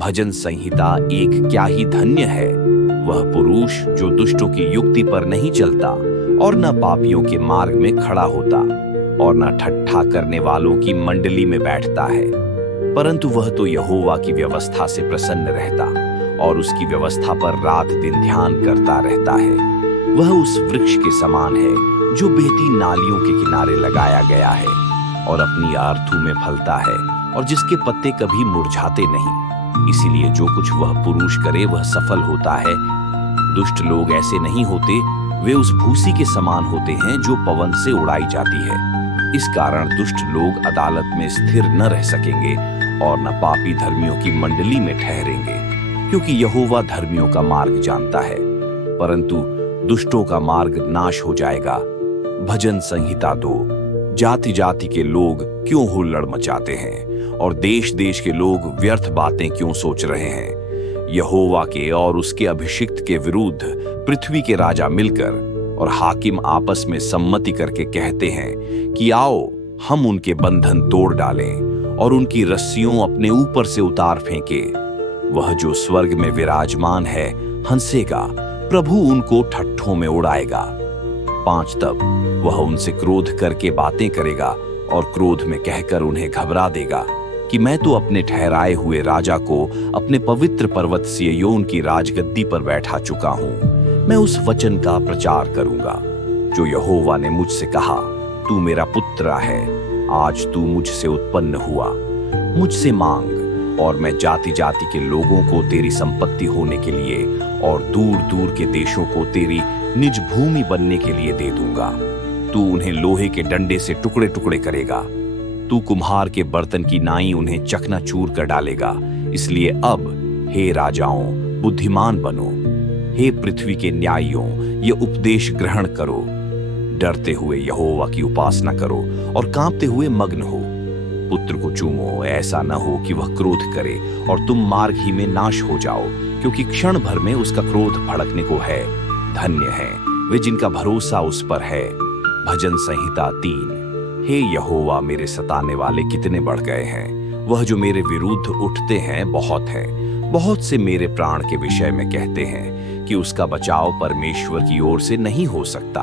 भजन संहिता एक क्या ही धन्य है वह पुरुष जो दुष्टों की युक्ति पर नहीं चलता और न पापियों के मार्ग में खड़ा होता और न ठट्ठा करने वालों की मंडली में बैठता है, परंतु वह तो यहोवा की व्यवस्था से प्रसन्न रहता और उसकी व्यवस्था पर रात दिन ध्यान करता रहता है। वह उस वृक्ष के समान है जो बहती नालियों के किनारे लगाया गया है और अपनी आर्थू में फलता है और जिसके पत्ते कभी मुरझाते नहीं। इसीलिए जो कुछ वह पुरुष करे वह सफल होता है। दुष्ट लोग ऐसे नहीं होते, वे उस भूसी के समान होते हैं जो पवन से उड़ाई जाती है। इस कारण दुष्ट लोग अदालत में स्थिर न रह सकेंगे और न पापी धर्मियों की मंडली में ठहरेंगे, क्योंकि यहोवा धर्मियों का मार्ग जानता है, परंतु दुष्टों का मार्ग नाश हो जाएगा। भजन संहिता 2। जाति जाति के लोग क्यों हुल्लड़ मचाते हैं और देश देश के लोग व्यर्थ बातें क्यों सोच रहे हैं? यहोवा के और उसके अभिषिक्त के विरुद्ध पृथ्वी के राजा मिलकर और हाकिम आपस में सम्मति करके कहते हैं कि आओ हम उनके बंधन तोड़ डालें और उनकी रस्सियों अपने ऊपर से उतार फेंकें। वह जो स्वर्ग में विराजमान है हंसेगा, प्रभु उनको ठट्ठों में उड़ाएगा। 5 तब वह उनसे क्रोध करके बातें करेगा और क्रोध में कहकर उन्हें घबरा देगा कि मैं तो अपने ठहराए हुए राजा को अपने पवित्र पर्वत सिय्योन की राजगद्दी पर बैठा चुका हूं। मैं उस वचन का प्रचार करूंगा जो यहोवा ने मुझसे कहा, तू मेरा पुत्र है, आज तू मुझसे उत्पन्न हुआ। मुझसे मांग और मैं जाति जाति के लोगों को तेरी संपत्ति होने के लिए और दूर दूर के देशों को तेरी निज भूमि बनने के लिए दे दूंगा। तू उन्हें लोहे के डंडे से टुकड़े टुकड़े करेगा, तू कुम्हार के बर्तन की नाई उन्हें चकनाचूर कर डालेगा। इसलिए अब हे राजाओं बुद्धिमान बनो, हे पृथ्वी के न्यायियों ये उपदेश ग्रहण करो। डरते हुए यहोवा की उपासना करो और कांपते हुए मग्न हो। पुत्र को चूमो, ऐसा न हो कि वह क्रोध करे और तुम मार्ग ही में नाश हो जाओ, क्योंकि क्षण भर में उसका क्रोध भड़कने को है। धन्य है वे जिनका भरोसा उस पर है। भजन संहिता 3। हे यहोवा मेरे सताने वाले कितने बढ़ गए हैं, वह जो मेरे विरुद्ध उठते हैं बहुत हैं। बहुत से मेरे प्राण के विषय में कहते हैं कि उसका बचाव परमेश्वर की ओर से नहीं हो सकता।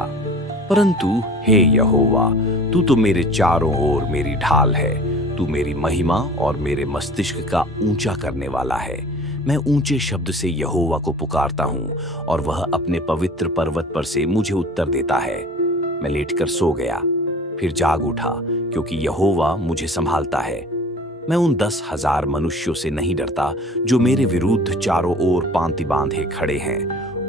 परंतु हे यहोवा तू तो मेरे चारों ओर मेरी ढाल है, तू मेरी महिमा और मेरे मस्तिष्क का ऊंचा करने वाला है। मैं ऊंचे शब्द से यहोवा को पुकारता हूं और वह अपने पवित्र पर्वत पर से मुझे उत्तर देता है। मैं लेटकर सो गया, फिर जाग उठा, क्योंकि यहोवा मुझे संभालता है। मैं उन 10,000 मनुष्यों से नहीं डरता जो मेरे विरुद्ध चारों ओर पांति बांधे खड़े हैं।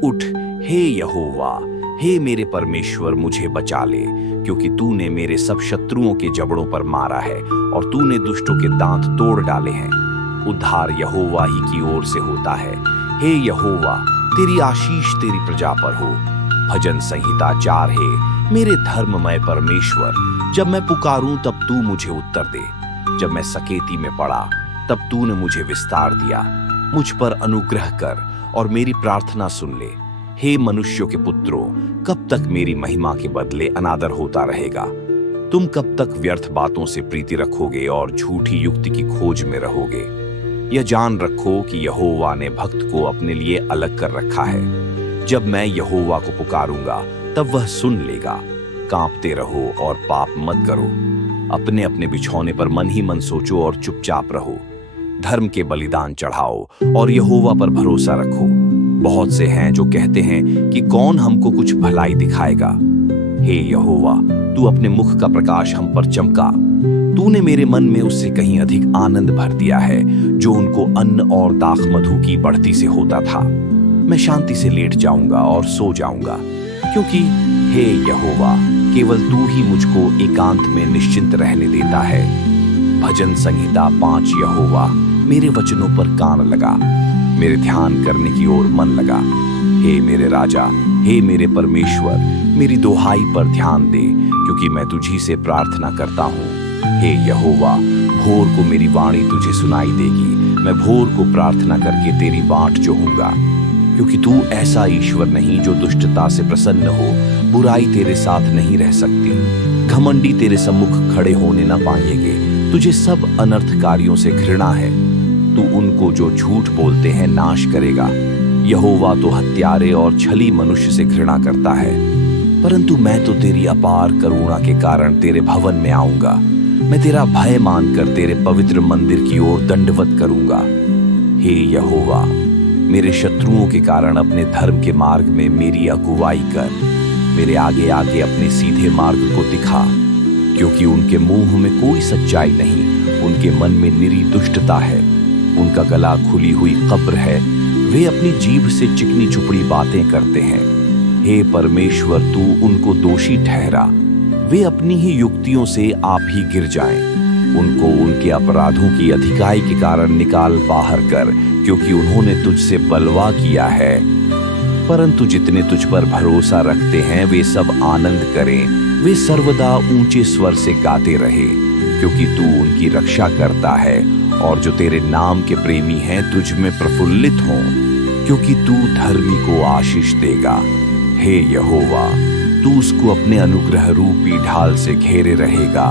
उठ हे यहोवा, हे मेरे परमेश्वर मुझे बचा ले, क्योंकि तूने मेरे सब शत्रुओं के जबड़ों पर मारा है और तूने दुष्टों के दांत तोड़ डाले हैं। उद्धार यहोवा ही की ओर से होता है। हे यहोवा तेरी आशीष तेरी प्रजा पर हो। भजन संहिता 4। हे मेरे धर्ममय परमेश्वर, जब मैं पुकारूं तब तू मुझे उत्तर दे। जब मैं सकेती में पड़ा तब तूने मुझे विस्तार दिया। मुझ पर अनुग्रह कर और मेरी प्रार्थना सुन ले। हे मनुष्यों के पुत्रों, कब तक मेरी महिमा के बदले अनादर होता रहेगा? तुम कब तक व्यर्थ बातों से प्रीति रखोगे और झूठी युक्ति की खोज में रहोगे? यह जान रखो कि यहोवा ने भक्त को अपने लिए अलग कर रखा है। जब मैं यहोवा को पुकारूंगा तब वह सुन लेगा। कांपते रहो और पाप मत करो। अपने अपने बिछौने पर मन ही मन सोचो और चुपचाप रहो। धर्म के बलिदान चढ़ाओ और यहोवा पर भरोसा रखो। बहुत से हैं जो कहते हैं कि कौन हमको कुछ भलाई दिखाएगा। हे यहोवा तू अपने मुख का प्रकाश हम पर चमका। तूने मेरे मन में उससे कहीं अधिक आनंद भर दिया है जो उनको अन्न और दाख मधु की बढ़ती से होता था। मैं शांति से लेट जाऊंगा और सो जाऊंगा, क्योंकि हे यहोवा केवल तू ही मुझको एकांत में निश्चिंत रहने देता है। भजन संहिता 5। यहोवा मेरे वचनों पर कान लगा, मेरे ध्यान करने की ओर मन लगा। हे मेरे राजा, हे मेरे परमेश्वर, मेरी दोहाई पर ध्यान दे, क्योंकि मैं तुझी से प्रार्थना करता हूँ। हे यहोवा भोर को मेरी वाणी तुझे सुनाई देगी। मैं भोर को प्रार्थना करके तेरी बाट जोहूंगा, क्योंकि तू ऐसा ईश्वर नहीं जो दुष्टता से प्रसन्न हो। बुराई तेरे साथ नहीं रह सकती। घमंडी तेरे सम्मुख खड़े होने न पाएंगे। तुझे सब अनर्थकारियों से घृणा है। तू उनको को जो झूठ बोलते हैं नाश करेगा। यहोवा तो हत्यारे और छली मनुष्य से घृणा करता है, परंतु मैं तो तेरी अपार करुणा के कारण तेरे भवन में आऊंगा। मैं तेरा भय मानकर तेरे पवित्र मंदिर की ओर दंडवत करूंगा। हे यहोवा, मेरे शत्रुओं के कारण अपने धर्म के मार्ग में मेरी अगुवाई कर। मेरे आगे आगे अपने सीधे मार्ग को दिखा, क्योंकि उनके मुंह में कोई सच्चाई नहीं, उनके मन में निरी दुष्टता है। उनका गला खुली हुई कब्र है, वे अपनी जीभ से चिकनी चुपड़ी बातें करते हैं। हे परमेश्वर, तू उनको दोषी ठहरा, वे अपनी ही युक्तियों से आप ही गिर जाएं। उनको उनके अपराधों की अधिकाई के कारण निकाल बाहर कर, क्योंकि उन्होंने तुझसे बलवा किया है। परंतु जितने तुझ पर भरोसा रखते हैं वे सब आनंद करें, वे सर्वदा ऊंचे स्वर से गाते रहे, क्योंकि तू उनकी रक्षा करता है। और जो तेरे नाम के प्रेमी हैं तुझ में प्रफुल्लित हों, क्योंकि तू धर्मी को आशीष देगा। हे यहोवा, तू उसको अपने अनुग्रह रूपी ढाल से घेरे रहेगा